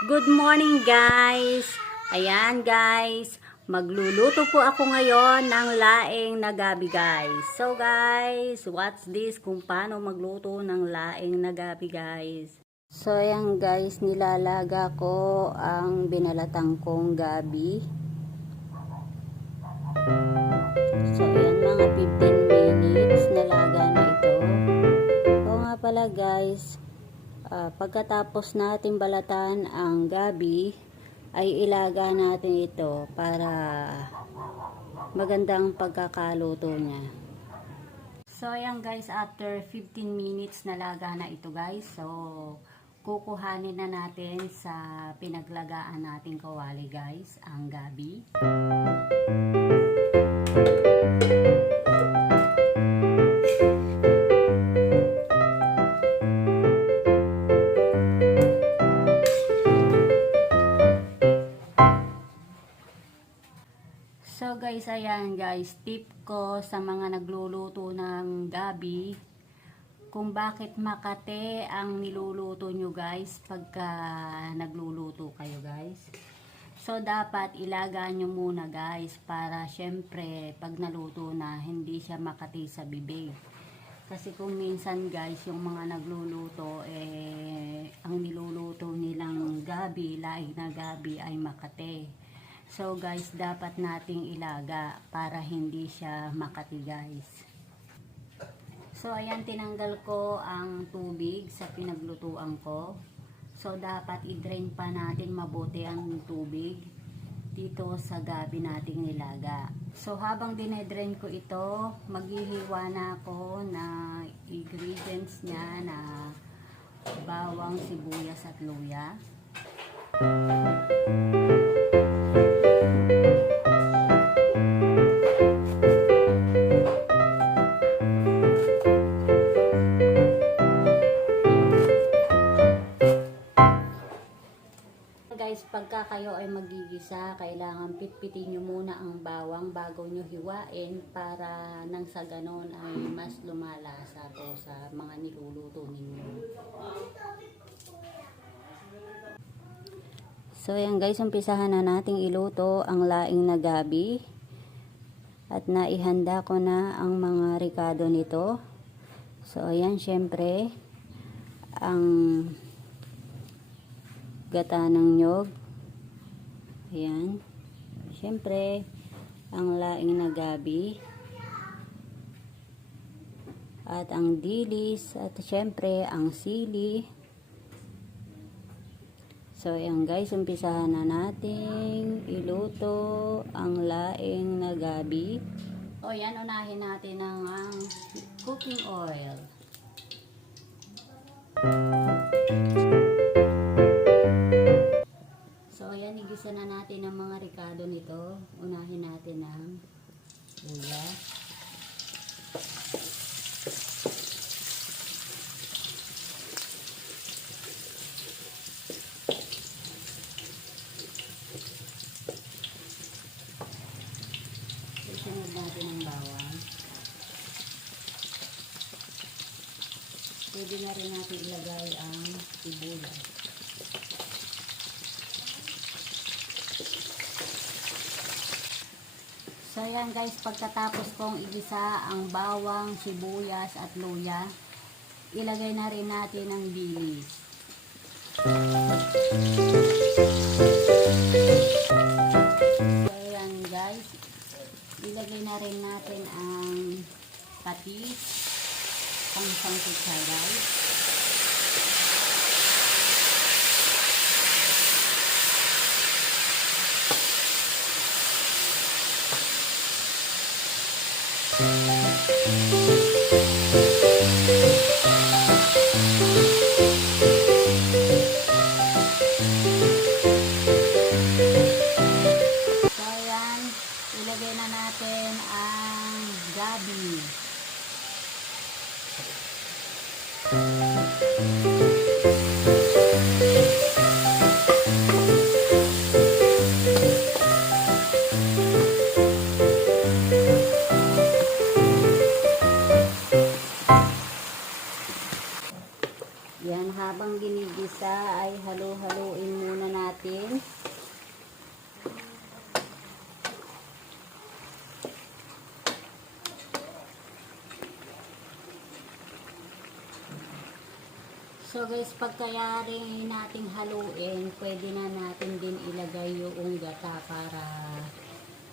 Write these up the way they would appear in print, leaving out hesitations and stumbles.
Good morning guys! Ayan guys, magluluto po ako ngayon ng laing na gabi guys. So guys, what's this kung paano magluto ng laing na gabi guys. So ayan guys, nilalaga ko ang binalatang kong gabi. So ayan, mga 15 minutes nalaga na ito. O nga pala guys, pagkatapos natin balatan ang gabi, ay ilaga natin ito para magandang pagkakaluto niya. So ayan guys, after 15 minutes nalaga na ito guys. So kukuhanin na natin sa pinaglagaan nating kawali guys, ang gabi. So guys, ayan guys, tip ko sa mga nagluluto ng gabi, kung bakit makate ang niluluto nyo guys pagka nagluluto kayo guys. So dapat ilaga nyo muna guys para syempre pag naluto na hindi siya makati sa bibig. Kasi kung minsan guys yung mga nagluluto ang niluluto nilang gabi, laing na gabi ay makate. So guys, dapat nating ilaga para hindi siya makati guys. So ayan, tinanggal ko ang tubig sa pinaglutuan ko. So dapat i-drain pa natin mabuti ang tubig dito sa gabi nating nilaga. So habang dinedrain ko ito, maghihiwa na ako na ingredients niya na bawang, sibuyas at luya. Guys, pagka kayo ay magigisa, kailangan pitpitin nyo muna ang bawang bago nyo hiwain para nang sa ganon ay mas lumalasa po sa mga niluluto ninyo. So yan guys, umpisahan na nating iluto ang laing na gabi. At naihanda ko na ang mga ricado nito. So ayan, syempre ang gata ng nyog. Ayan. Siyempre, ang laing na gabi. At ang dilis. At siyempre, ang sili. So, ayan guys, umpisahan na nating iluto ang laing na gabi. O, yan, unahin natin ang cooking oil. Igisa na natin ang mga ricado nito. Unahin natin ang luya. Isunod natin ang bawang. Pwede na rin natin ilagay ang sibuyas. So ayan guys, pagkatapos kong igisa ang bawang, sibuyas at luya, ilagay na rin natin ang dilis. So ayan guys, ilagay na rin natin ang patis, pang isang kutsara. natin. So guys, pagkayari nating haluin, pwede na natin din ilagay yung gata para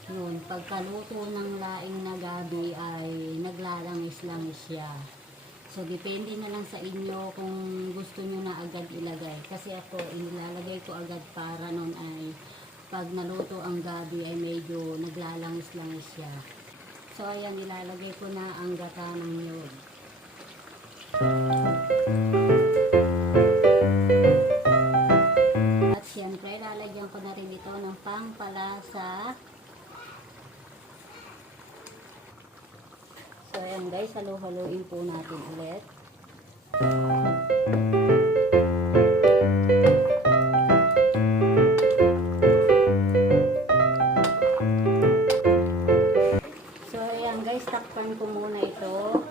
yun, pagkaluto ng laing na gabi ay naglalangis-langis siya. So depende na lang sa inyo kung gusto nyo na agad ilagay. Kasi ako, ilalagay ko agad para nun ay pag naluto ang gabi ay medyo naglalangis-langis siya. So ayan, ilalagay ko na ang gata ng nyog. At siyempre, lalagyan ko na rin ito ng pangpalasa. So ayan guys, halo-haloin po natin ulit. So ayan guys, takpan ko muna ito.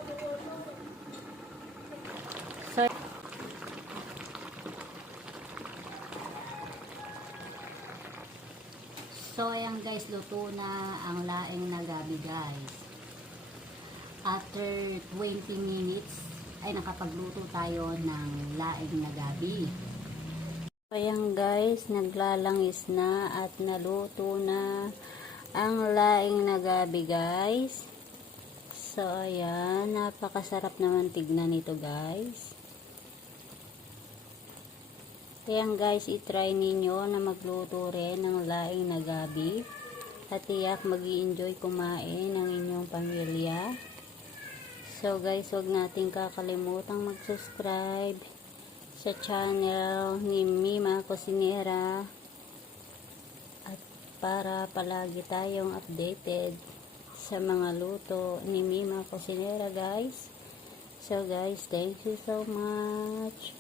So ayan guys, luto na ang laing na gabi guys. After 20 minutes ay nakapagluto tayo ng laing na gabi. So ayan guys, naglalangis na at naluto na ang laing na gabi guys. So ayan, napakasarap naman tignan nito guys. Ayan guys, itry ninyo na magluto rin ng laing na gabi. At tiyak mag-i-enjoy kumain ng inyong pamilya. So guys, huwag natin kakalimutang mag-subscribe sa channel ni Mima Cocinera. At para palagi tayong updated sa mga luto ni Mima Cocinera guys. So guys, thank you so much.